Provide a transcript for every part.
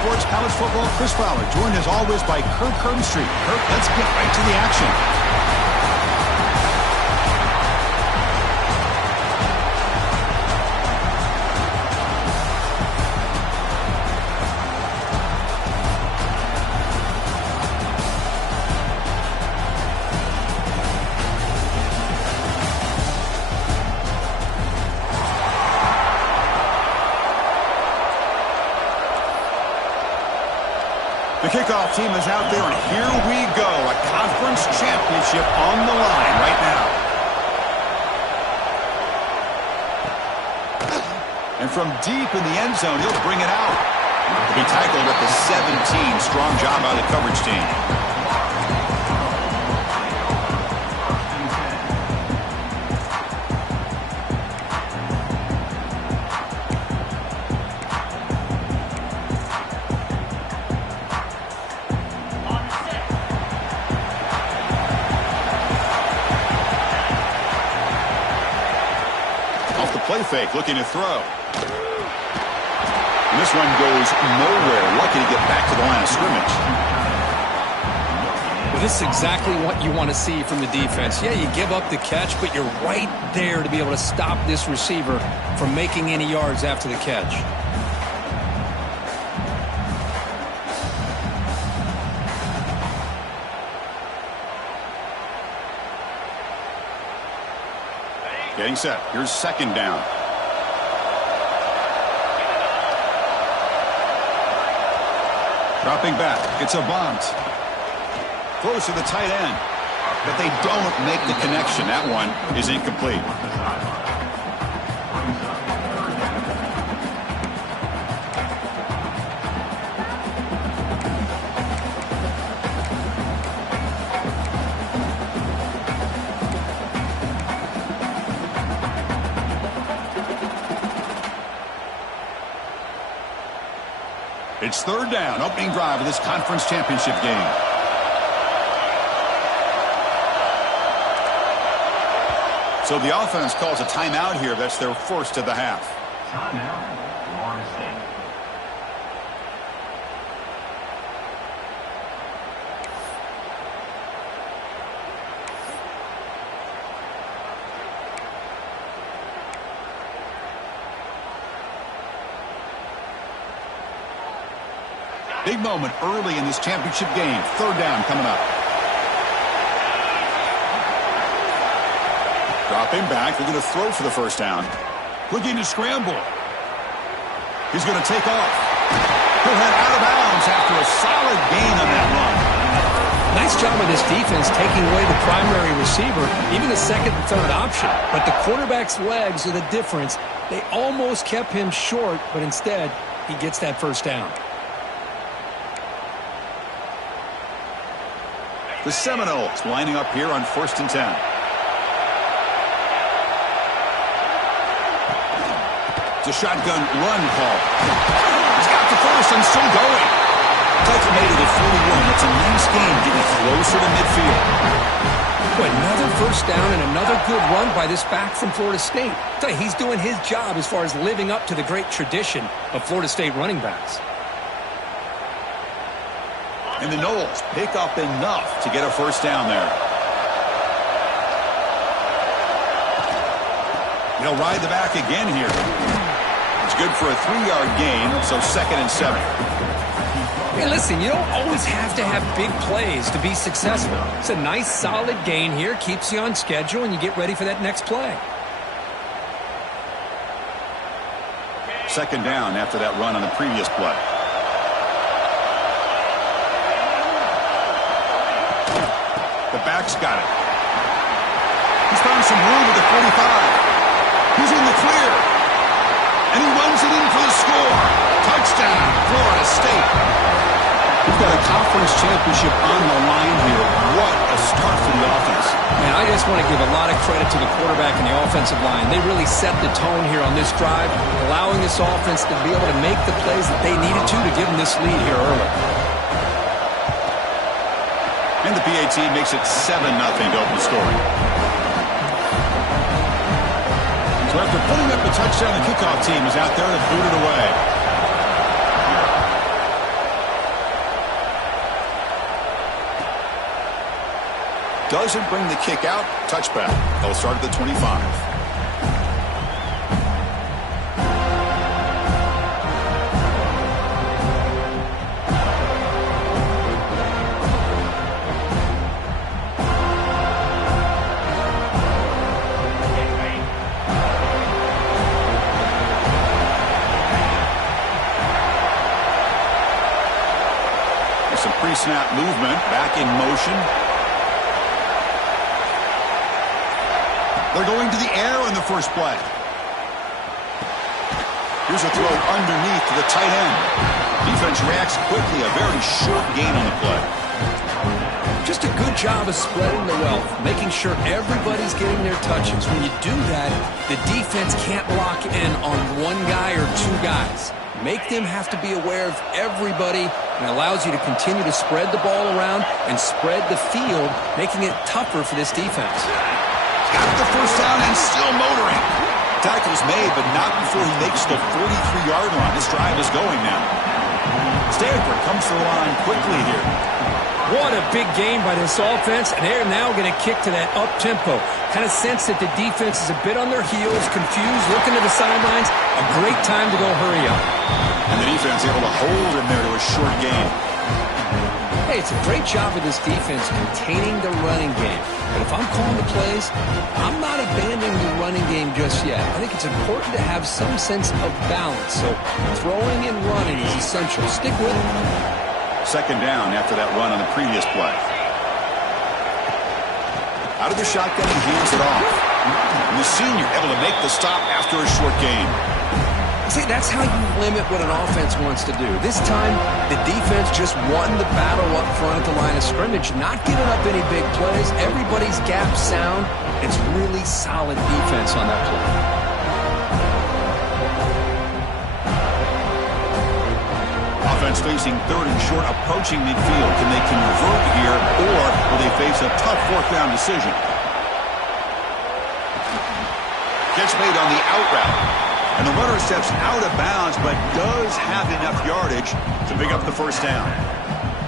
Sports College Football, Chris Fowler, joined as always by Kirk Herbstreit. Kirk, let's get right to the action. The kickoff team is out there, and here we go. A conference championship on the line right now. And from deep in the end zone, he'll bring it out. He'll be tackled at the 17. Strong job by the coverage team. Play fake, looking to throw. And this one goes nowhere. Lucky to get back to the line of scrimmage. Well, this is exactly what you want to see from the defense. Yeah, you give up the catch, but you're right there to be able to stop this receiver from making any yards after the catch. Getting set. Here's second down. Dropping back. It's a bunt. Throws to the tight end. But they don't make the connection. That one is incomplete. It's third down, opening drive of this conference championship game. So the offense calls a timeout here. That's their first of the half. Timeout, Florida State. Big moment early in this championship game. Third down coming up. Dropping back. They're going to throw for the first down. Looking to scramble. He's going to take off. He'll head out of bounds after a solid gain on that run. Nice job of this defense taking away the primary receiver, even the second and third option. But the quarterback's legs are the difference. They almost kept him short, but instead, he gets that first down. The Seminoles lining up here on 1st and 10. It's a shotgun run call. He's got the first and still going. Tucker made it at 41. It's a nice game getting closer to midfield. Another first down and another good run by this back from Florida State. He's doing his job as far as living up to the great tradition of Florida State running backs. And the Noles pick up enough to get a first down there. He'll ride the back again here. It's good for a 3-yard gain, so 2nd and 7. Hey, listen, you don't always have to have big plays to be successful. It's a nice, solid gain here, keeps you on schedule, and you get ready for that next play. Second down after that run on the previous play. The back's got it. He's found some room at the 45. He's in the clear. And he runs it in for the score. Touchdown, Florida State. We've got a conference championship on the line here. What a start for the offense. Man, I just want to give a lot of credit to the quarterback and the offensive line. They really set the tone here on this drive, allowing this offense to be able to make the plays that they needed to give them this lead here early. And the PAT makes it 7-0 to open the scoring. So after putting up the touchdown, the kickoff team is out there to boot it away. Doesn't bring the kick out. Touchback. They'll start at the 25. Some pre-snap movement, back in motion. They're going to the air on the first play. Here's a throw underneath to the tight end. Defense reacts quickly, a very short gain on the play. Just a good job of spreading the wealth, making sure everybody's getting their touches. When you do that, the defense can't lock in on one guy or two guys. Make them have to be aware of everybody, and allows you to continue to spread the ball around and spread the field, making it tougher for this defense. Got the first down and still motoring. Tackle's made, but not before he makes the 43-yard line. This drive is going now. Stanford comes to the line quickly here. What a big game by this offense, and they're now going to kick to that up-tempo. Kind of sense that the defense is a bit on their heels, confused, looking to the sidelines. A great time to go hurry up. And the defense able to hold him there to a short gain. Hey, it's a great job of this defense containing the running game. But if I'm calling the plays, I'm not abandoning the running game just yet. I think it's important to have some sense of balance. So throwing and running is essential. Stick with it. Second down after that run on the previous play. Out of the shotgun, he hands it off. And the senior able to make the stop after a short gain. See, that's how you limit what an offense wants to do. This time, the defense just won the battle up front at the line of scrimmage, not giving up any big plays. Everybody's gap sound. It's really solid defense on that play. Offense facing third and short, approaching midfield. Can they convert here, or will they face a tough fourth down decision? Catch made on the out route. And the runner steps out of bounds, but does have enough yardage to pick up the first down.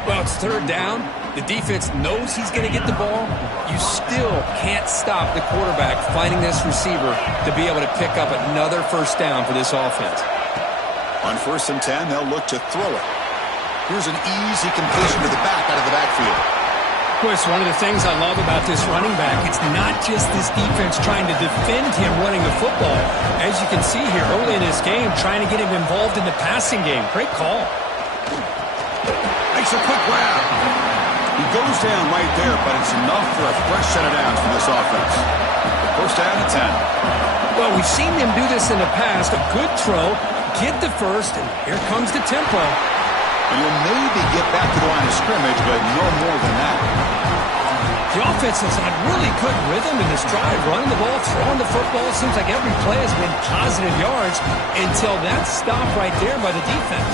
Well, it's third down. The defense knows he's going to get the ball. You still can't stop the quarterback finding this receiver to be able to pick up another first down for this offense. On 1st and 10, they'll look to throw it. Here's an easy completion to the back out of the backfield. Chris, one of the things I love about this running back, it's not just this defense trying to defend him running the football. As you can see here early in this game, trying to get him involved in the passing game. Great call. Makes a quick grab. He goes down right there, but it's enough for a fresh set of downs for this offense. First down and 10. Well, we've seen them do this in the past. A good throw, get the first, and here comes the tempo. And he'll maybe get back to the line of scrimmage, but no more than that. The offense has had really good rhythm in this drive, running the ball, throwing the football. It seems like every play has been positive yards until that stop right there by the defense.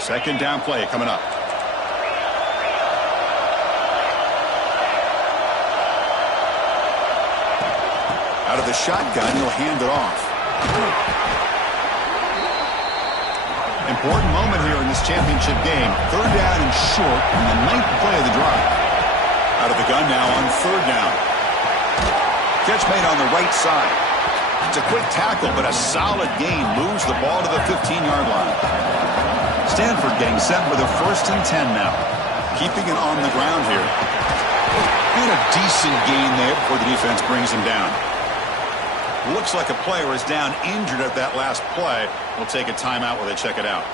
Second down play coming up. Out of the shotgun, he'll hand it off. Important moment here in this championship game. Third down and short on the 9th play of the drive. Out of the gun now on third down. Catch made on the right side. It's a quick tackle, but a solid gain. Moves the ball to the 15-yard line. Stanford getting set for the 1st and 10 now. Keeping it on the ground here. And a decent gain there before the defense brings him down. Looks like a player is down injured at that last play. We'll take a timeout while they check it out.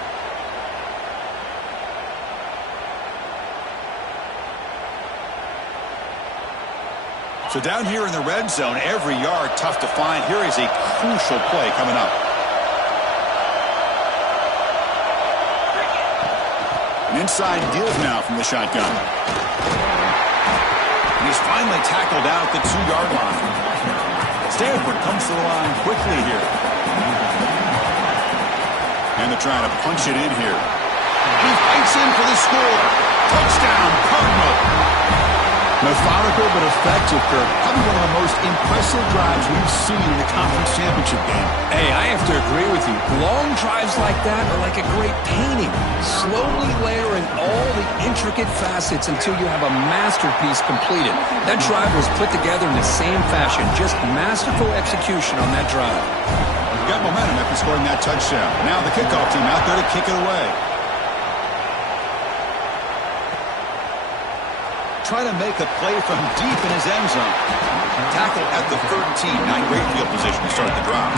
So down here in the red zone, every yard tough to find. Here is a crucial play coming up. An inside give now from the shotgun. And he's finally tackled out at the 2-yard line. Stanford comes to the line quickly here. And they're trying to punch it in here. He fights in for the score. Touchdown, Cardinal. Methodical but effective, Kirk. Probably one of the most impressive drives we've seen in the conference championship game. Hey, I have to agree with you. Long drives like that are like a great painting. Slowly layering all the intricate facets until you have a masterpiece completed. That drive was put together in the same fashion. Just masterful execution on that drive. Got momentum after scoring that touchdown. Now the kickoff team out there to kick it away. Trying to make a play from deep in his end zone. Tackle at the 13. Not great field position to start the drive.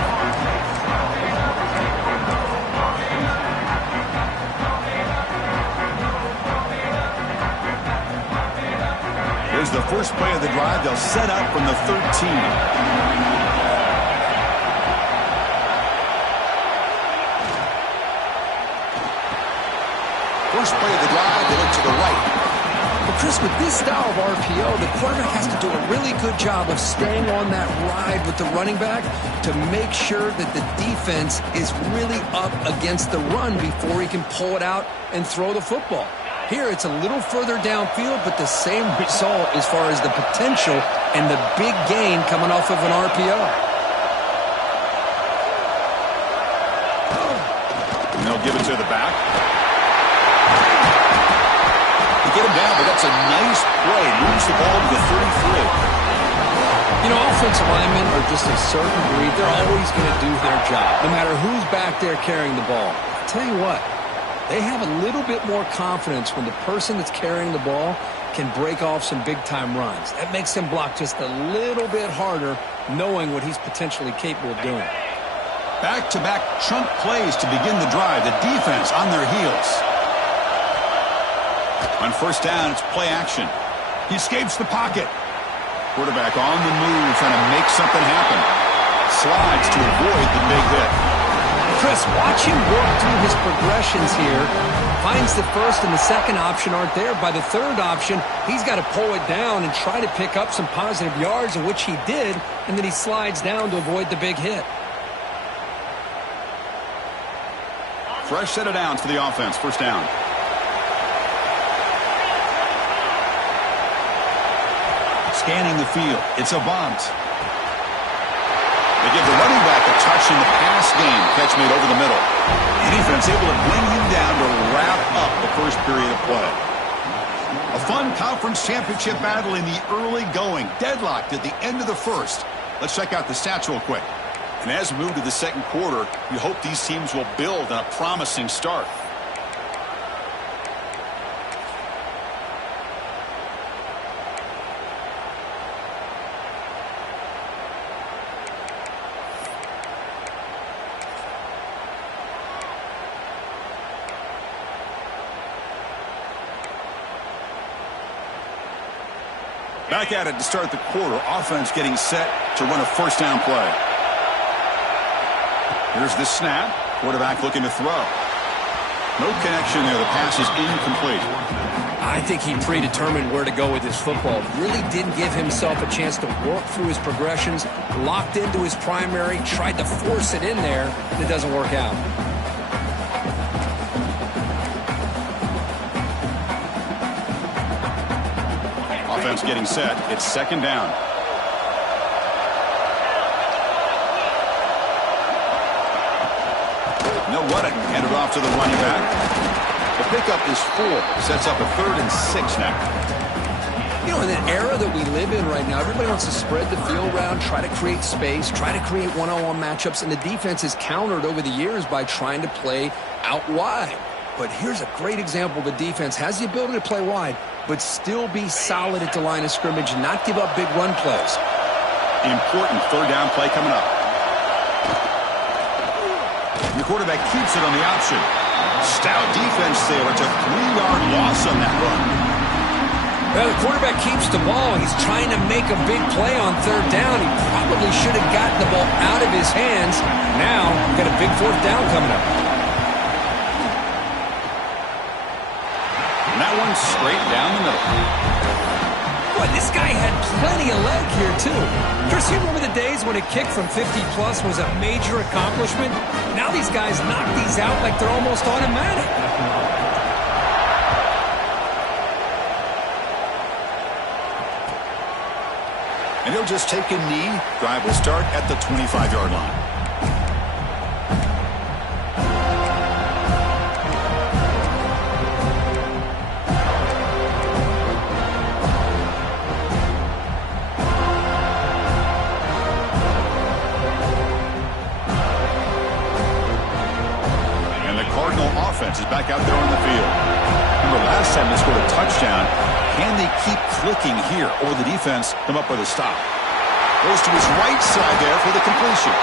Here's the first play of the drive. They'll set up from the 13. First play of the drive, they look to the right. But Chris, with this style of RPO, the quarterback has to do a really good job of staying on that ride with the running back to make sure that the defense is really up against the run before he can pull it out and throw the football. Here, it's a little further downfield, but the same result as far as the potential and the big gain coming off of an RPO. And they'll give it to the back. Get him down, but that's a nice play. Moves the ball to the 33. You know, offensive linemen are just a certain breed. They're always going to do their job, no matter who's back there carrying the ball. I'll tell you what, they have a little bit more confidence when the person that's carrying the ball can break off some big-time runs. That makes him block just a little bit harder, knowing what he's potentially capable of doing. Back-to-back chunk plays to begin the drive. The defense on their heels. On first down, it's play action. He escapes the pocket. Quarterback on the move, trying to make something happen. Slides to avoid the big hit. Chris, watch him work through his progressions here. Finds the first and the second option aren't there. By the third option, he's got to pull it down and try to pick up some positive yards, in which he did, and then he slides down to avoid the big hit. Fresh set of downs for the offense. First down. Scanning the field. It's a bunt. They give the running back a touch in the pass game. Catch made over the middle. The defense able to bring him down to wrap up the first period of play. A fun conference championship battle in the early going. Deadlocked at the end of the first. Let's check out the stats real quick. And as we move to the second quarter, you hope these teams will build on a promising start. Back at it to start the quarter. Offense getting set to run a first down play. Here's the snap. Quarterback looking to throw. No connection there. The pass is incomplete. I think he predetermined where to go with his football. Really didn't give himself a chance to work through his progressions. Locked into his primary. Tried to force it in there. And it doesn't work out. Offense getting set. It's second down. No running. Handed off to the running back. The pickup is 4. Sets up a 3rd and 6 now. You know, in the era that we live in right now, everybody wants to spread the field around, try to create space, try to create one-on-one matchups, and the defense is countered over the years by trying to play out wide. But here's a great example. The defense has the ability to play wide, but still be solid at the line of scrimmage and not give up big run plays. Important third down play coming up. The quarterback keeps it on the option. Stout defense there. It's a 3-yard loss on that run. Well, the quarterback keeps the ball. He's trying to make a big play on third down. He probably should have gotten the ball out of his hands. Now, got a big fourth down coming up. And that one straight down the middle. Boy, this guy had plenty of leg here, too. Chris, you remember the days when a kick from 50-plus was a major accomplishment? Now these guys knock these out like they're almost automatic. And he'll just take a knee. Drive will start at the 25-yard line. Is back out there on the field. Remember, last time they scored a touchdown. Can they keep clicking here, or the defense come up with a stop? Goes to his right side there for the completion.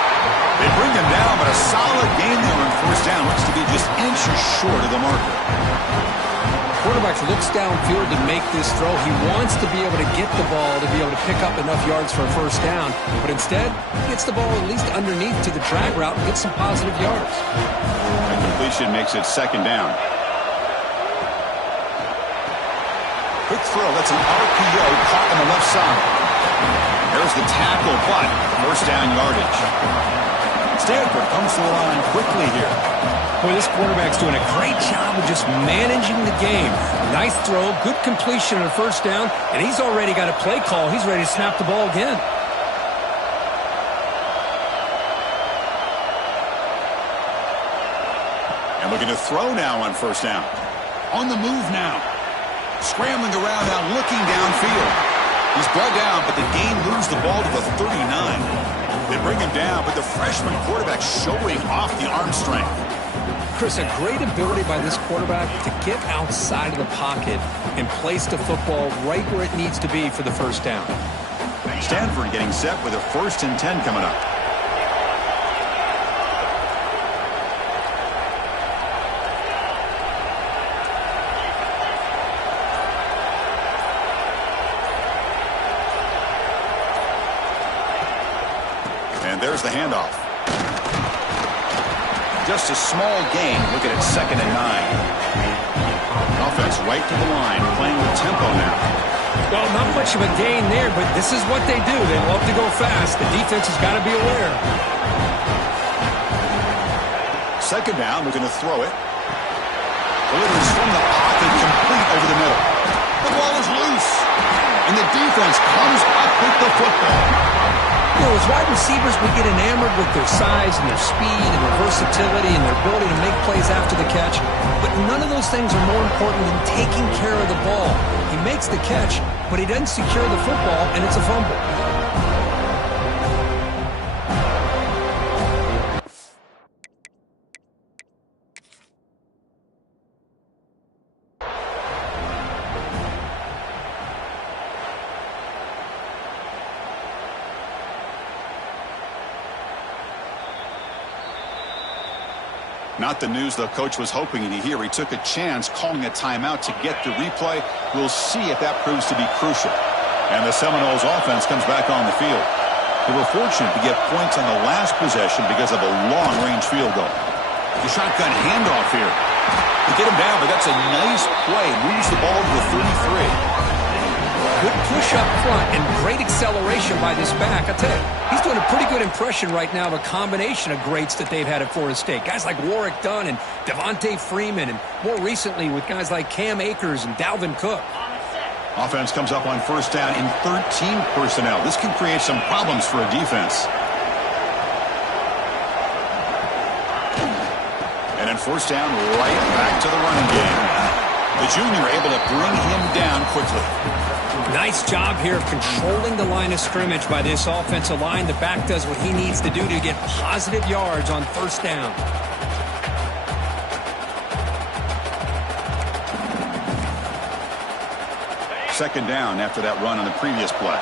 They bring him down, but a solid gain there on first down. Looks to be just inches short of the marker. Quarterback looks downfield to make this throw. He wants to be able to get the ball to be able to pick up enough yards for a first down, but instead he gets the ball at least underneath to the drag route and gets some positive yards. The completion makes it second down. Quick throw. That's an RPO caught on the left side. There's the tackle, but first down yardage. Stanford comes to the line quickly here. Boy, this quarterback's doing a great job of just managing the game. Nice throw, good completion on a first down, and he's already got a play call. He's ready to snap the ball again. And looking to throw now on first down. On the move now. Scrambling around now, looking downfield. He's brought down, but the gain moves the ball to the 39. They bring him down, but the freshman quarterback showing off the arm strength. Chris, a great ability by this quarterback to get outside of the pocket and place the football right where it needs to be for the first down. Stanford getting set with a 1st and 10 coming up. And there's the handoff. Just a small gain. Looking at 2nd and 9. Offense right to the line, playing with tempo now. Well, not much of a gain there, but this is what they do. They love to go fast. The defense has got to be aware. 2nd down, looking to throw it. Delivers from the pocket, complete over the middle. The ball is loose, and the defense comes up with the football. You know, as wide receivers, we get enamored with their size and their speed and their versatility and their ability to make plays after the catch. But none of those things are more important than taking care of the ball. He makes the catch, but he doesn't secure the football, and it's a fumble. Not the news the coach was hoping to hear. He took a chance calling a timeout to get the replay. We'll see if that proves to be crucial. And the Seminoles offense comes back on the field. They were fortunate to get points on the last possession because of a long-range field goal. The shotgun handoff here. They get him down, but that's a nice play. Moves the ball to the 33. Good push up front and great acceleration by this back. I tell you, he's doing a pretty good impression right now of a combination of greats that they've had at Florida State. Guys like Warwick Dunn and Devontae Freeman, and more recently with guys like Cam Akers and Dalvin Cook. Offense comes up on first down in 13 personnel. This can create some problems for a defense. And then first down, right back to the running game. The junior able to bring him down quickly. Nice job here of controlling the line of scrimmage by this offensive line. The back does what he needs to do to get positive yards on first down. Second down after that run on the previous play.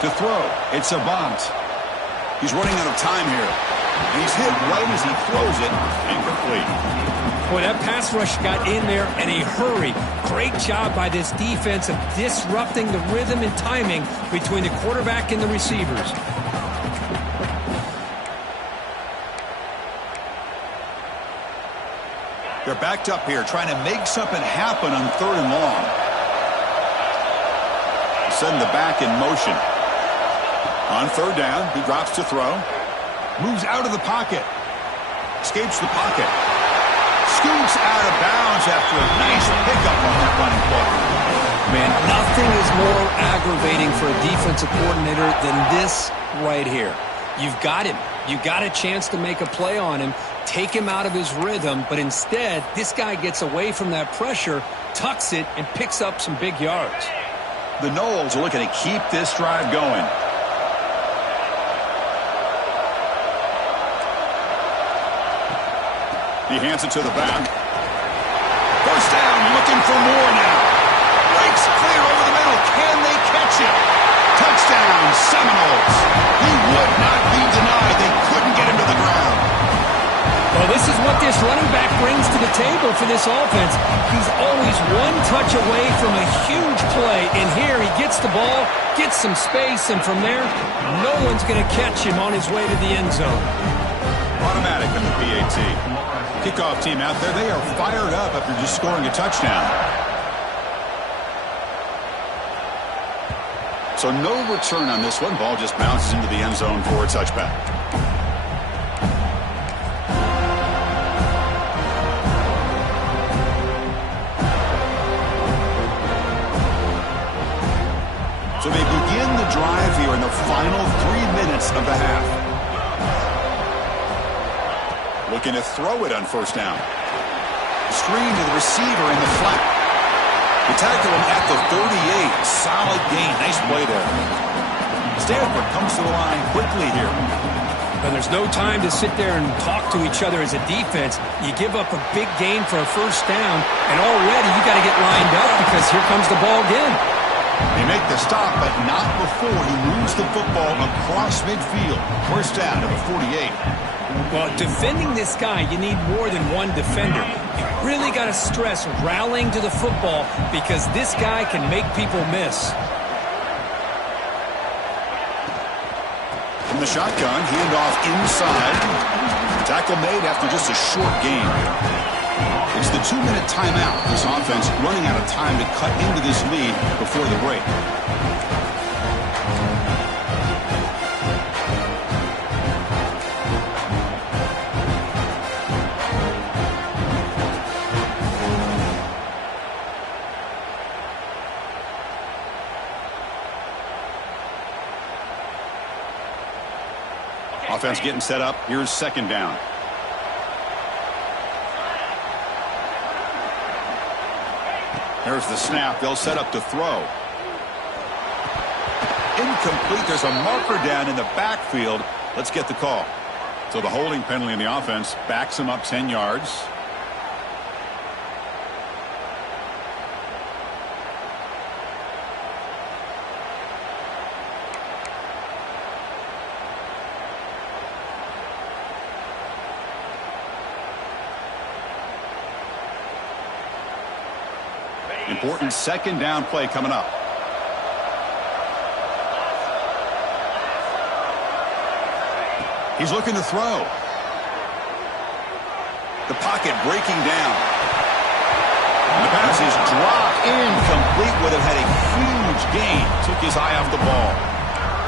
To throw, it's a bunt. He's running out of time here. And he's hit right as he throws it. Incomplete. Boy, that pass rush got in there in a hurry. Great job by this defense of disrupting the rhythm and timing between the quarterback and the receivers. They're backed up here, trying to make something happen on 3rd and long. Send the back in motion. On 3rd down, he drops to throw. Moves out of the pocket. Escapes the pocket. Scoots out of bounds after a nice pickup on that running play. Man, nothing Nothing is more aggravating for a defensive coordinator than this right here. You've got him. You got a chance to make a play on him, take him out of his rhythm, but instead, this guy gets away from that pressure, tucks it, and picks up some big yards. The Noles are looking to keep this drive going. He hands it to the back. First down, looking for more now. Breaks clear over the middle. Can they catch it? Touchdown, Seminoles. He would not be denied. They couldn't get him to the ground. Well, this is what this running back brings to the table for this offense. He's always one touch away from a huge play, and here he gets the ball, gets some space, and from there, no one's going to catch him on his way to the end zone. Automatic in the PAT. Kickoff team out there, they are fired up after just scoring a touchdown. So no return on this one. Ball just bounces into the end zone for a touchback. So they begin the drive here in the final 3 minutes of the half. Looking to throw it on first down. Screen to the receiver in the flat. They tackle him at the 38. Solid gain. Nice play there. Stanford comes to the line quickly here. And there's no time to sit there and talk to each other as a defense. You give up a big gain for a first down, and already you got to get lined up because here comes the ball again. They make the stop, but not before he moves the football across midfield. First down to the 48. Well, defending this guy, you need more than one defender. You really got to stress rallying to the football because this guy can make people miss. From the shotgun, handoff inside. Tackle made after just a short gain. It's the 2-minute timeout. This offense running out of time to cut into this lead before the break. Offense getting set up. Here's second down. There's the snap. They'll set up to throw. Incomplete. There's a marker down in the backfield. Let's get the call. So the holding penalty in the offense backs him up 10 yards. Important second down play coming up. He's looking to throw. The pocket breaking down. The pass is dropped. Incomplete. Would have had a huge gain. Took his eye off the ball.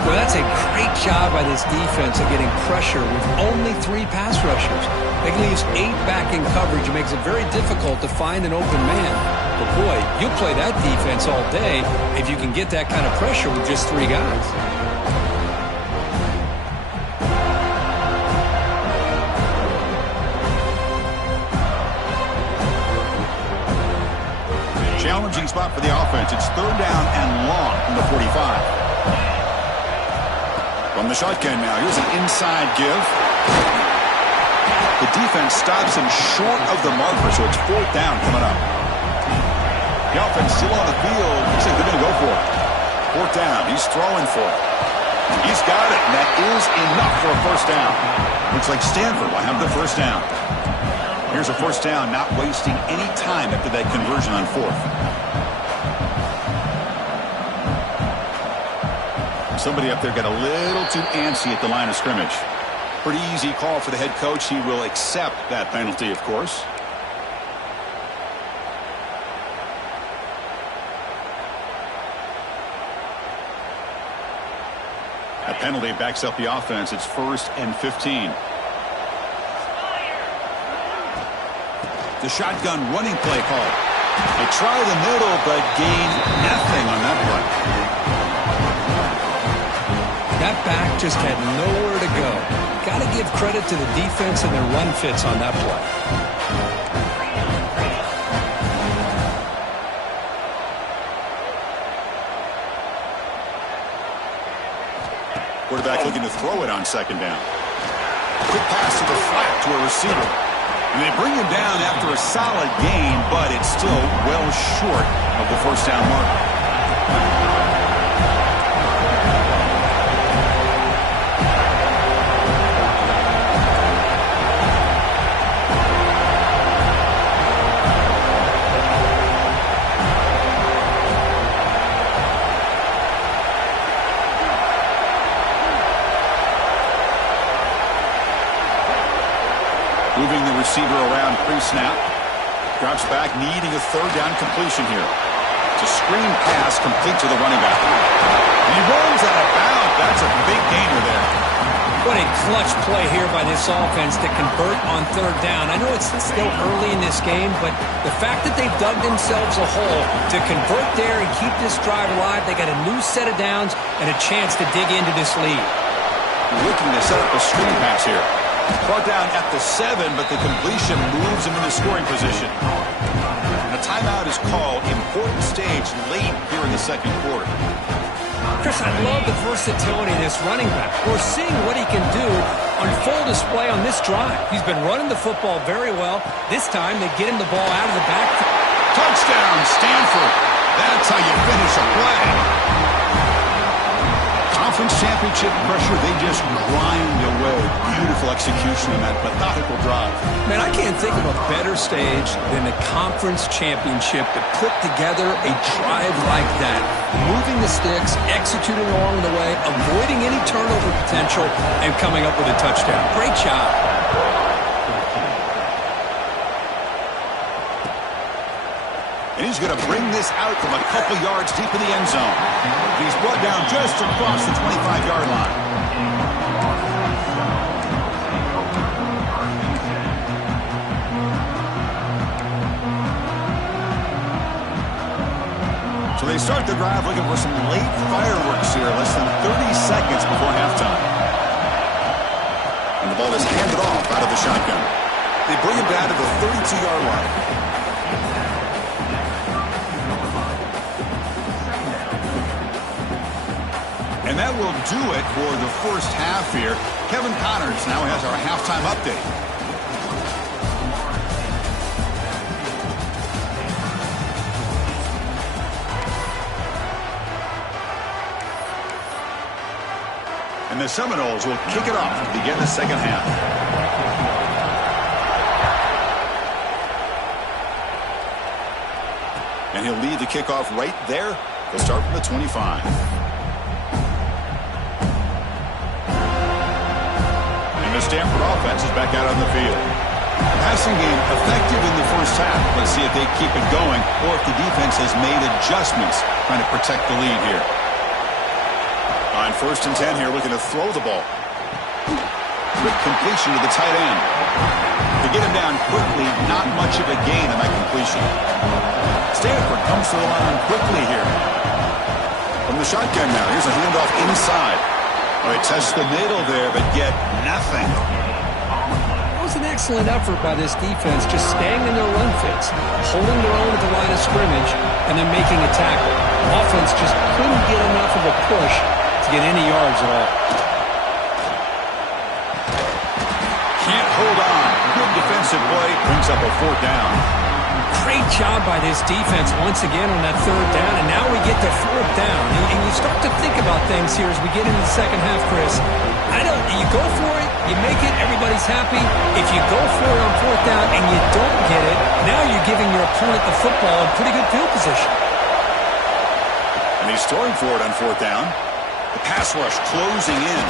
Well, that's a great job by this defense of getting pressure with only 3 pass rushers. They can use 8 back in coverage. It makes it very difficult to find an open man. But boy, you play that defense all day if you can get that kind of pressure with just 3 guys. Challenging spot for the offense. It's third down and long from the 45. From the shotgun now, here's an inside give. The defense stops him short of the marker, so it's fourth down coming up. The offense still on the field. Looks like they're going to go for it. Fourth down. He's throwing for it. He's got it, and that is enough for a first down. Looks like Stanford will have the first down. Here's a first down, not wasting any time after that conversion on fourth. Somebody up there got a little too antsy at the line of scrimmage. Pretty easy call for the head coach. He will accept that penalty, of course. A penalty backs up the offense. It's 1st and 15. The shotgun running play call. They try the middle, but gain nothing on that back just had nowhere to go. Got to give credit to the defense and their run fits on that play. Quarterback looking to throw it on second down. Quick pass to the flat to a receiver. And they bring him down after a solid gain, but it's still well short of the first down mark. Moving the receiver around pre-snap. Drops back, needing a third down completion here. It's a screen pass complete to the running back. And he runs out of bounds. That's a big gainer there. What a clutch play here by this offense to convert on third down. I know it's still early in this game, but the fact that they've dug themselves a hole to convert there and keep this drive alive, they got a new set of downs and a chance to dig into this lead. Looking to set up a screen pass here. Brought down at the 7, but the completion moves him into scoring position. And a timeout is called. Important stage late here in the second quarter. Chris, I love the versatility of this running back. We're seeing what he can do on full display on this drive. He's been running the football very well. This time they get him the ball out of the back. Touchdown, Stanford. That's how you finish a play. Conference championship pressure, they just grind away. Beautiful execution on that methodical drive. Man, I can't think of a better stage than the conference championship to put together a drive like that. Moving the sticks, executing along the way, avoiding any turnover potential, and coming up with a touchdown. Great job. And he's going to bring this out from a couple yards deep in the end zone. He's brought down just across the 25-yard line. So they start the drive looking for some late fireworks here, less than 30 seconds before halftime. And the ball is handed off out of the shotgun. They bring him down to the 32-yard line. And that will do it for the first half here. Kevin Connors now has our halftime update. And the Seminoles will kick it off to begin the second half. And he'll lead the kickoff right there. They'll start from the 25. The Stanford offense is back out on the field. Passing game effective in the first half. Let's see if they keep it going or if the defense has made adjustments trying to protect the lead here. On 1st and 10 here, looking to throw the ball. Quick completion to the tight end. To get him down quickly, not much of a gain on that completion. Stanford comes to the line quickly here. From the shotgun now, here's a handoff inside. All right, test the middle there, but get nothing. It was an excellent effort by this defense, just staying in their run fits, holding their own at the line of scrimmage, and then making a tackle. Offense just couldn't get enough of a push to get any yards at all. Can't hold on. Good defensive play, brings up a 4th down. Great job by this defense once again on that 3rd down, and now we get to 4th down. And you start to think about things here as we get into the second half, Chris. You go for it, you make it, everybody's happy. If you go for it on 4th down and you don't get it, now you're giving your opponent the football in pretty good field position. And he's throwing for it on 4th down. The pass rush closing in.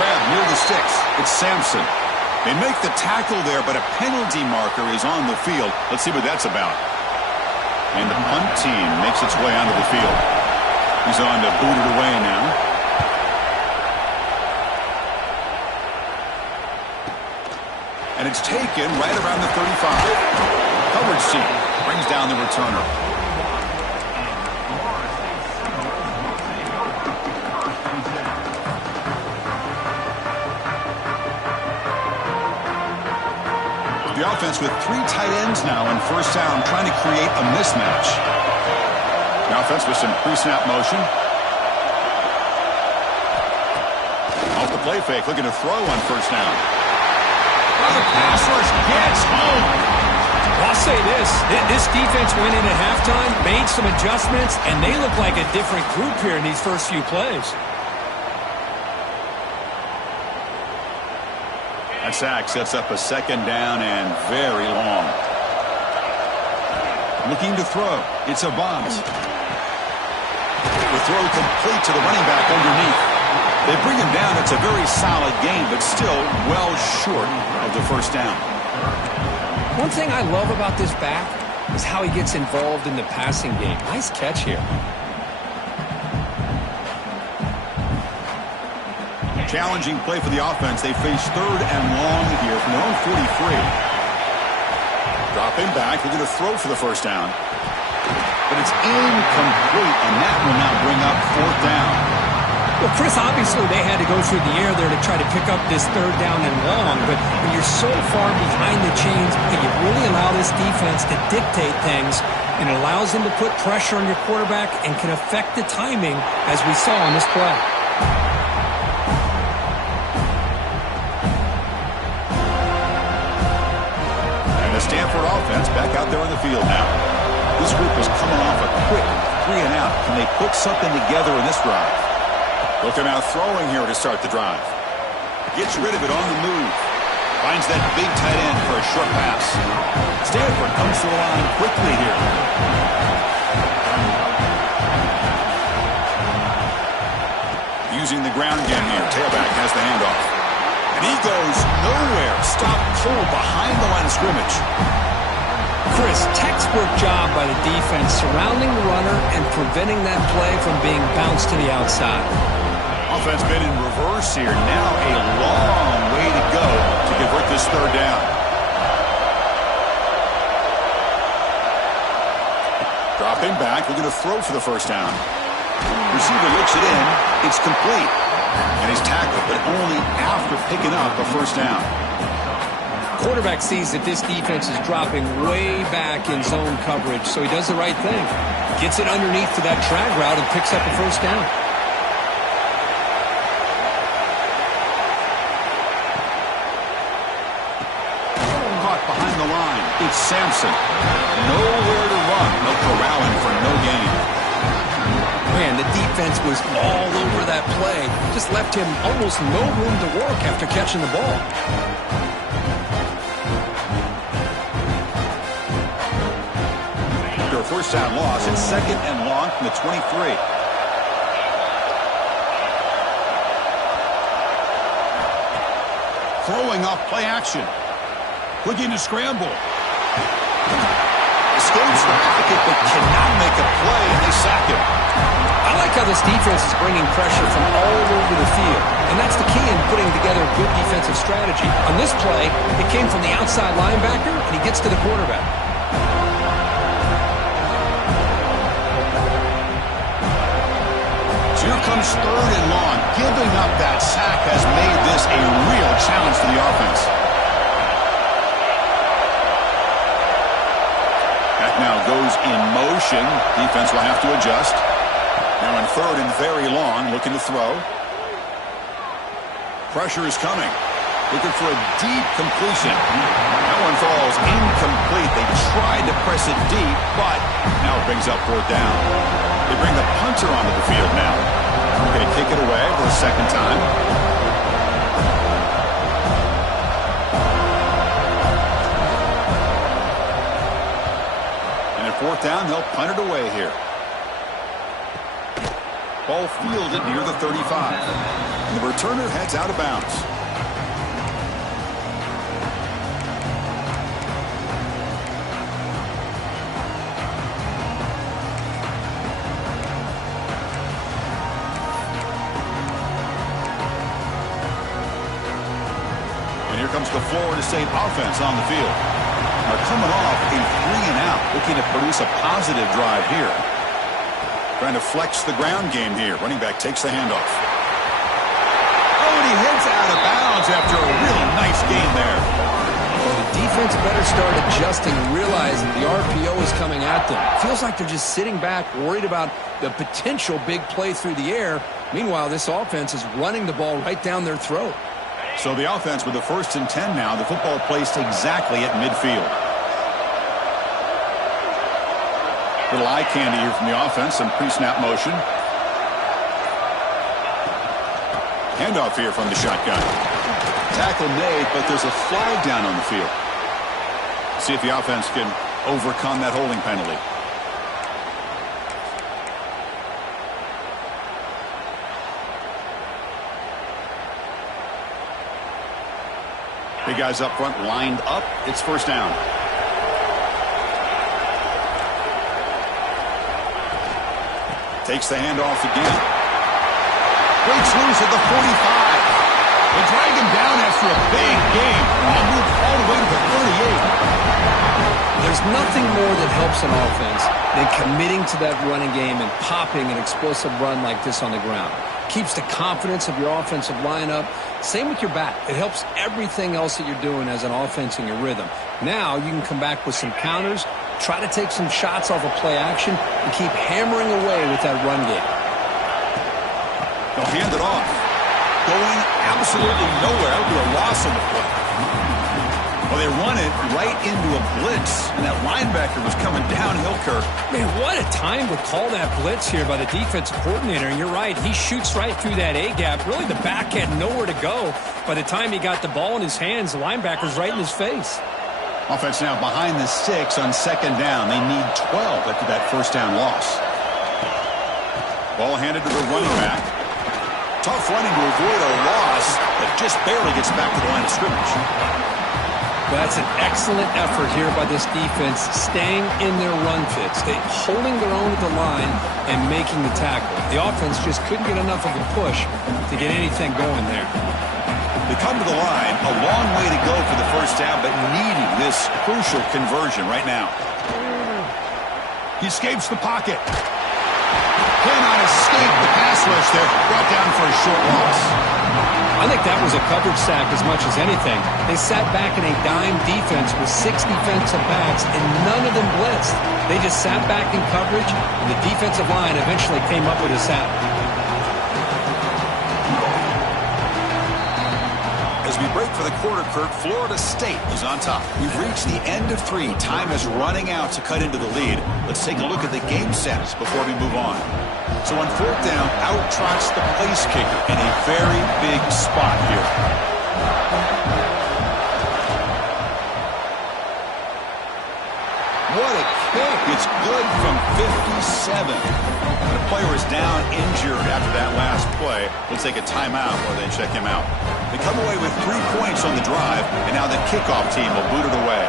Grab near the sticks. It's Sampson. They make the tackle there, but a penalty marker is on the field. Let's see what that's about. And the punt team makes its way onto the field. He's on to boot it away now. And it's taken right around the 35. Coverage team brings down the returner. offense with 3 tight ends now on first down, trying to create a mismatch. The offense with some pre-snap motion. Off the play fake, looking to throw on first down. Oh, the pass rush gets home. Well, I'll say this defense went in at halftime, made some adjustments, and they look like a different group here in these first few plays. That sack sets up a second down and very long. Looking to throw. It's Avant. The throw complete to the running back underneath. They bring him down. It's a very solid game, but still well short of the first down. One thing I love about this back is how he gets involved in the passing game. Nice catch here. Challenging play for the offense. They face 3rd and long here from their own 43. Dropping back. They're going to throw for the first down. But it's incomplete, and that will now bring up 4th down. Well, Chris, obviously they had to go through the air there to try to pick up this 3rd down and long, but when you're so far behind the chains, and you really allow this defense to dictate things, and it allows them to put pressure on your quarterback and can affect the timing, as we saw on this play. And the Stanford offense back out there on the field now. This group is coming off a quick 3 and out. Can they put something together in this drive? Looking out throwing here to start the drive. Gets rid of it on the move. Finds that big tight end for a short pass. Stanford comes to the line quickly here. Using the ground game here. Tailback has the handoff. And he goes nowhere. Stopped cold behind the line of scrimmage. Chris, textbook job by the defense surrounding the runner and preventing that play from being bounced to the outside. Offense been in reverse here. Now a long way to go to convert this 3rd down. Dropping back. We're going to throw for the first down. Receiver looks it in. It's complete. And he's tackled, but only after picking up a first down. Quarterback sees that this defense is dropping way back in zone coverage, so he does the right thing. Gets it underneath to that drag route and picks up a first down. Caught behind the line. It's Sampson. Nowhere to run. No corralling for no gain. Man, the defense was all over that play. Just left him almost no room to work after catching the ball. After a first down loss, it's 2nd and long from the 23. Throwing off play action. Looking to scramble. Escapes the pocket, but cannot make a play, and they sack him. I like how this defense is bringing pressure from all over the field, and that's the key in putting together a good defensive strategy. On this play, it came from the outside linebacker, and he gets to the quarterback. So here comes 3rd and long. Giving up that sack has made this a real challenge for the offense. That now goes in motion. Defense will have to adjust. Now in 3rd and very long, looking to throw. Pressure is coming. Looking for a deep completion. That one falls incomplete. They tried to press it deep, but now it brings up 4th down. They bring the punter onto the field now. We're going to kick it away for the 2nd time. And at 4th down, they'll punt it away here. Ball fielded near the 35. And the returner heads out of bounds. And here comes the Florida State offense on the field. They're coming off a 3 and out, looking to produce a positive drive here. Trying to flex the ground game here. Running back takes the handoff. Oh, and he heads out of bounds after a really nice game there. Well, the defense better start adjusting and realizing the RPO is coming at them. Feels like they're just sitting back, worried about the potential big play through the air. Meanwhile, this offense is running the ball right down their throat. So the offense with the 1st and 10 now. The football placed exactly at midfield. Little eye candy here from the offense. Some pre-snap motion. Handoff here from the shotgun. Tackle made, but there's a flag down on the field. See if the offense can overcome that holding penalty. Big guys up front lined up. It's 1st down. Takes the handoff again. Breaks loose at the 45. They drag him down after a big game. And move all the way to the 38. There's nothing more that helps an offense than committing to that running game and popping an explosive run like this on the ground. Keeps the confidence of your offensive lineup. Same with your back. It helps everything else that you're doing as an offense in your rhythm. Now you can come back with some counters, try to take some shots off of play action, and keep hammering away with that run game. They'll hand it off. Going absolutely nowhere. That would be a loss on the play. Well, they run it right into a blitz, and that linebacker was coming downhill, Kirk. Man, what a time to call that blitz here by the defensive coordinator. And you're right, he shoots right through that A-gap. Really, the back had nowhere to go. By the time he got the ball in his hands, the linebacker's right in his face. Offense now behind the 6 on 2nd down. They need 12 after that 1st down loss. Ball handed to the running back. Tough running to avoid a loss, but just barely gets back to the line of scrimmage. That's an excellent effort here by this defense, staying in their run fits. They holding their own at the line and making the tackle. The offense just couldn't get enough of a push to get anything going there. They come to the line, a long way to go for the 1st down, but needing this crucial conversion right now. He escapes the pocket. Cannot escape the pass rush there. Brought down for a short loss. I think that was a coverage sack as much as anything. They sat back in a dime defense with 6 defensive backs, and none of them blitzed. They just sat back in coverage, and the defensive line eventually came up with a sack. As we break for the quarter, Kirk, Florida State is on top. We've reached the end of 3. Time is running out to cut into the lead. Let's take a look at the game status before we move on. So on 4th down, out trots the place kicker in a very big spot here. What a kick. It's good from 57. When a player is down injured after that last play, we'll take a timeout while they check him out. They come away with 3 points on the drive, and now the kickoff team will boot it away.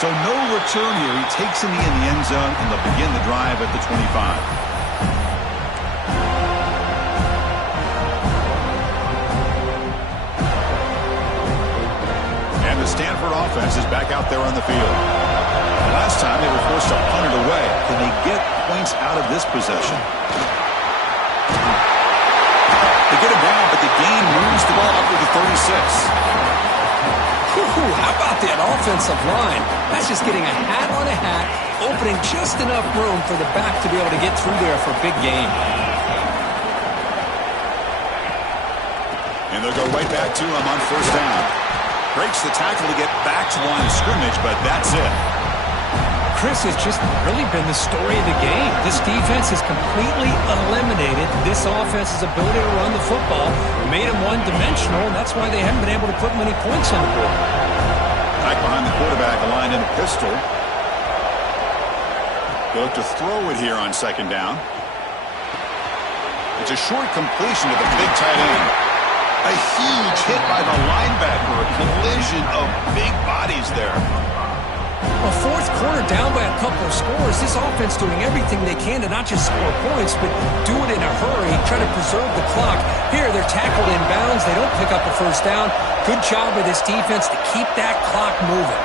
So no return here. He takes a knee in the end zone, and they'll begin the drive at the 25. And the Stanford offense is back out there on the field. Last time they were forced to punt it away. Can they get points out of this possession? They get him down, but the gain moves the ball up to the 36. How about that offensive line? That's just getting a hat on a hat, opening just enough room for the back to be able to get through there for a big gain. And they'll go right back to him on 1st down. Breaks the tackle to get back to the line of scrimmage, but that's it. Chris, has just really been the story of the game. This defense has completely eliminated this offense's ability to run the football, made them one-dimensional, and that's why they haven't been able to put many points on the board. Back behind the quarterback, aligned in a pistol. They look to throw it here on 2nd down. It's a short completion to the big tight end. A huge hit by the linebacker, a collision of big bodies there. Well, 4th quarter down by a couple of scores. This offense doing everything they can to not just score points, but do it in a hurry, try to preserve the clock. Here, they're tackled in bounds. They don't pick up a 1st down. Good job by this defense to keep that clock moving.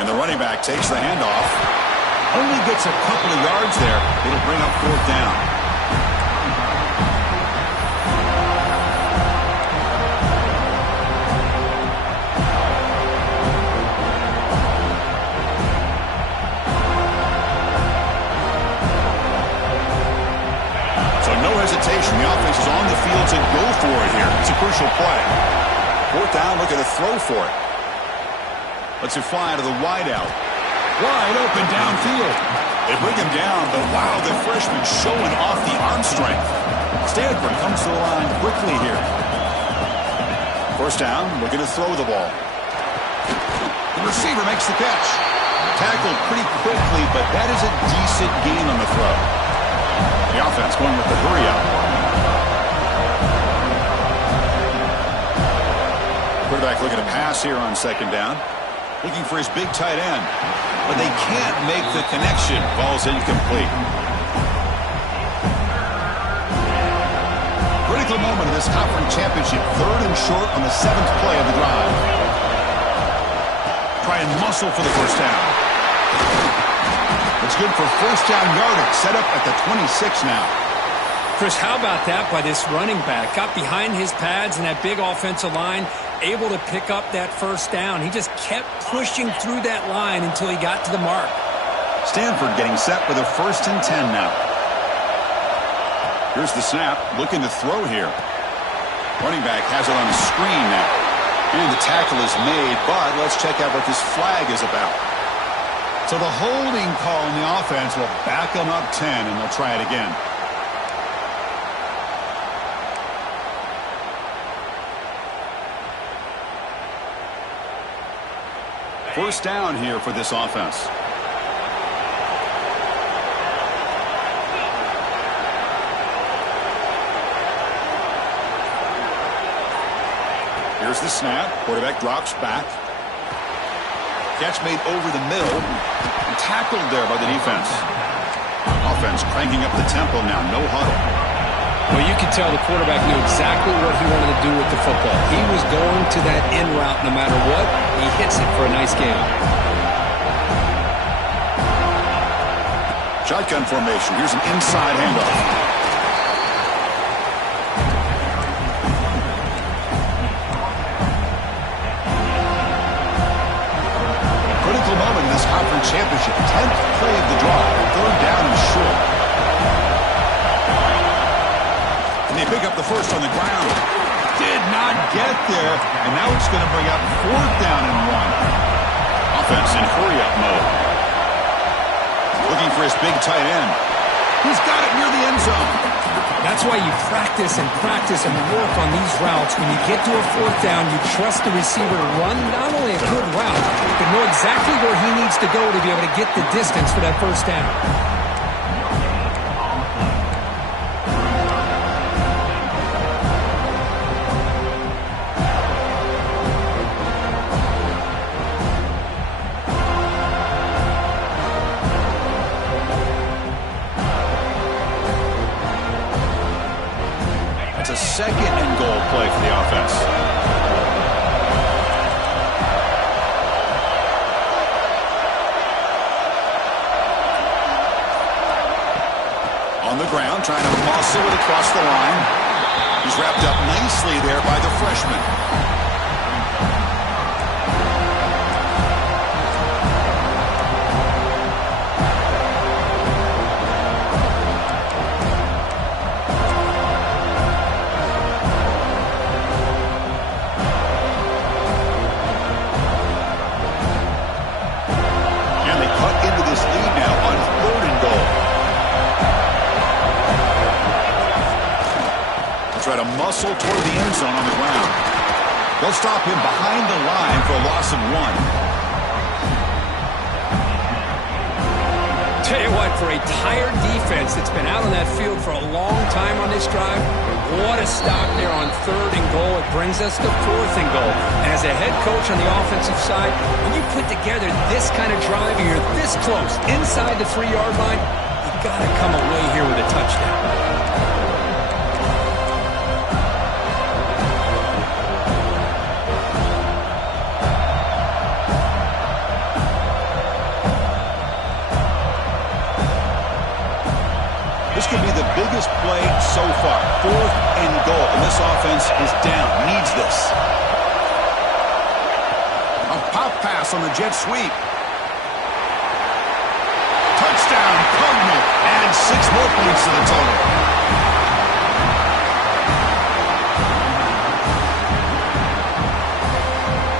And the running back takes the handoff. Only gets a couple of yards there. It'll bring up 4th down. So no hesitation. The offense is on the field to go for it here. It's a crucial play. 4th down, looking to throw for it. Lets it fly to the wideout. Wide open downfield. They bring him down, but wow, the freshman showing off the arm strength. Stanford comes to the line quickly here. 1st down, looking to throw the ball. The receiver makes the catch. Tackled pretty quickly, but that is a decent gain on the throw. The offense going with the hurry up. Quarterback looking to pass here on 2nd down. Looking for his big tight end. But they can't make the connection. Ball's incomplete. Critical moment of this conference championship. 3rd and short on the 7th play of the drive. Try and muscle for the 1st down. It's good for 1st down yardage. Set up at the 26 now. Chris, how about that by this running back? Got behind his pads and that big offensive line, able to pick up that 1st down. He just kept pushing through that line until he got to the mark. Stanford getting set with a 1st and 10 now. Here's the snap, looking to throw here. Running back has it on the screen now. And the tackle is made, but let's check out what this flag is about. So the holding call on the offense will back them up 10, and they'll try it again. First down here for this offense. Here's the snap. Quarterback drops back. Catch made over the middle. And tackled there by the defense. Offense cranking up the tempo now. No huddle. Well, you could tell the quarterback knew exactly what he wanted to do with the football. He was going to that in route no matter what. He hits it for a nice gain. Shotgun formation. Here's an inside handoff. Critical moment in this conference championship. 10th play of the drive. 3rd down and short. And they pick up the 1st on the ground. Did not get there. And now it's going to bring up 4th down and 1. Offense in hurry-up mode. Looking for his big tight end. He's got it near the end zone. That's why you practice and work on these routes. When you get to a 4th down, you trust the receiver to run not only a good route, but know exactly where he needs to go to be able to get the distance for that 1st down. It's a 2nd and goal play for the offense. On the ground, trying to muscle it across the line. He's wrapped up nicely there by the freshman. Try to muscle toward the end zone on the ground. They'll stop him behind the line for a loss of 1. Tell you what, for a tired defense that's been out on that field for a long time on this drive, what a stop there on 3rd and goal. It brings us to 4th and goal. And as a head coach on the offensive side, when you put together this kind of drive and you're this close inside the 3-yard line, you got to come away here with a touchdown. this play so far. 4th and goal. And this offense is down. Needs this. A pop pass on the jet sweep. Touchdown, Cardinal. And 6 more points to the total.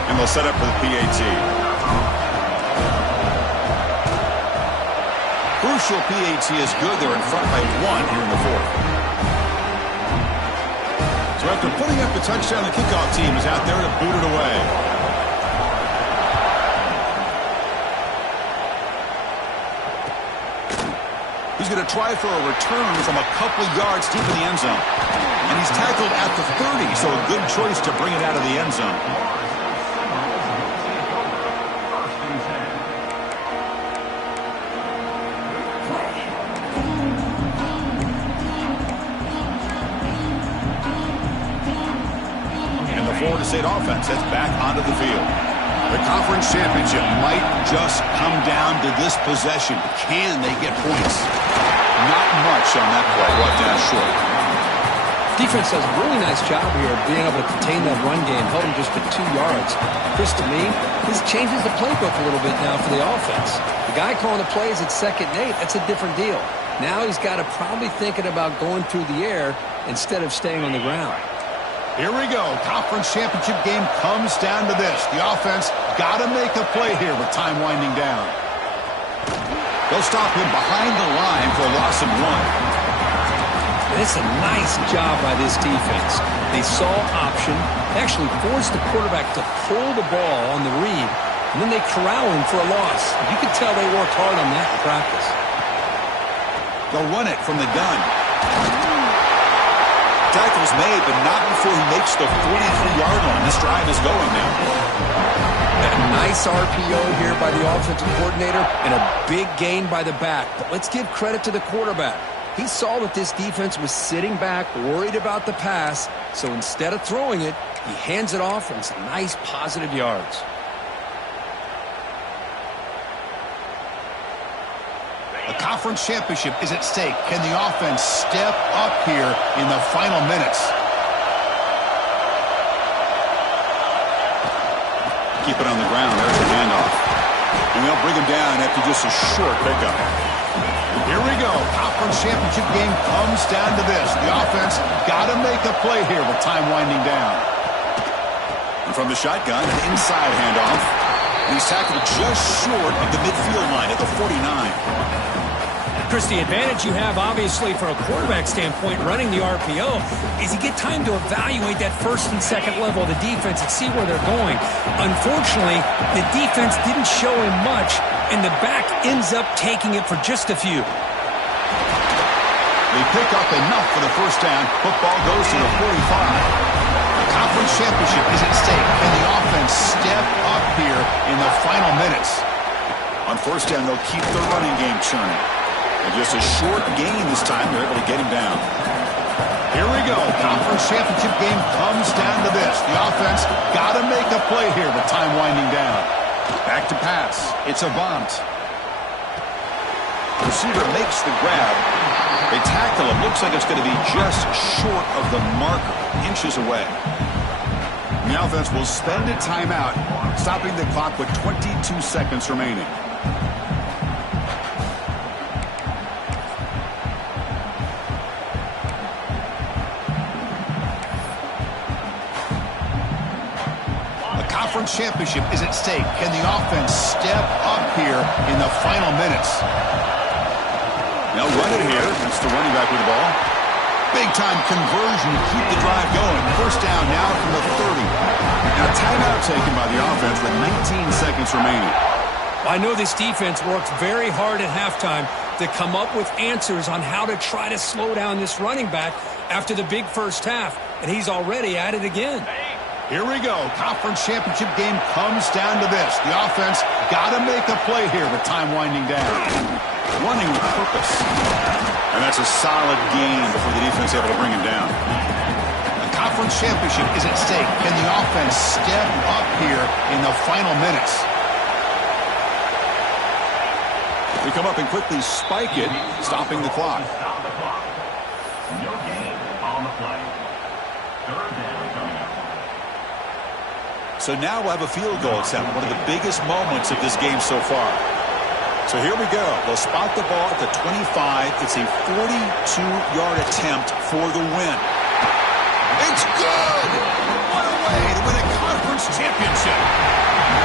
And they'll set up for the PAT. Crucial PAT is good. They're in front by 1 here in the 4th. So after putting up the touchdown, the kickoff team is out there to boot it away. He's going to try for a return from a couple yards deep in the end zone. And he's tackled at the 30, so a good choice to bring it out of the end zone. And the Florida State offense heads back onto the field. The conference championship might just come down to this possession. Can they get points? Not much on that play. Brought down short. Defense does a really nice job here of being able to contain that run game, held him just to 2 yards. Chris, to me, this changes the playbook a little bit now for the offense. The guy calling the plays at 2nd and 8, that's a different deal. Now he's got to probably thinking about going through the air instead of staying on the ground. Here we go. Conference championship game comes down to this. The offense got to make a play here with time winding down. They'll stop him behind the line for a loss of 1. It's a nice job by this defense. They saw option, actually forced the quarterback to pull the ball on the read, and then they corral him for a loss. You could tell they worked hard on that in practice. They'll run it from the gun. Tackle's made, but not before he makes the 43-yard line. This drive is going now. A nice RPO here by the offensive coordinator and a big gain by the back. But let's give credit to the quarterback. He saw that this defense was sitting back, worried about the pass, so instead of throwing it, he hands it off and some nice positive yards. The conference championship is at stake. Can the offense step up here in the final minutes? Keep it on the ground. There's a handoff. And they'll bring him down after just a short pickup. Here we go. Conference championship game comes down to this. The offense got to make a play here with time winding down. And from the shotgun, an inside handoff. And he's tackled just short of the midfield line at the 49. Chris, the advantage you have, obviously, from a quarterback standpoint, running the RPO, is you get time to evaluate that 1st and 2nd level of the defense and see where they're going. Unfortunately, the defense didn't show him much, and the back ends up taking it for just a few. They pick up enough for the first down. Football goes to the 45. The conference championship is at stake. Can the offense step up here in the final minutes? On first down, they'll keep the running game churning. And just a short gain this time, they're able to get him down. Here we go. Conference championship game comes down to this. The offense got to make a play here with time winding down. Back to pass. It's Avant. Receiver makes the grab. They tackle him. Looks like it's going to be just short of the marker, inches away. The offense will spend a timeout, stopping the clock with 22 seconds remaining. Conference championship is at stake. Can the offense step up here in the final minutes? They'll run it here. That's the running back with the ball. Big-time conversion to keep the drive going. First down now from the 30. Now timeout taken by the offense with 19 seconds remaining. I know this defense worked very hard at halftime to come up with answers on how to try to slow down this running back after the big first half, and he's already at it again. Here we go. Conference championship game comes down to this. The offense got to make a play here with time winding down. Running with purpose. And that's a solid gain before the defense able to bring him down. The conference championship is at stake. Can the offense step up here in the final minutes? They come up and quickly spike it, stopping the clock. play. Third down coming up. So now we'll have a field goal attempt, one of the biggest moments of this game so far. So here we go. They'll spot the ball at the 25. It's a 42-yard attempt for the win. It's good! What a way to win a conference championship!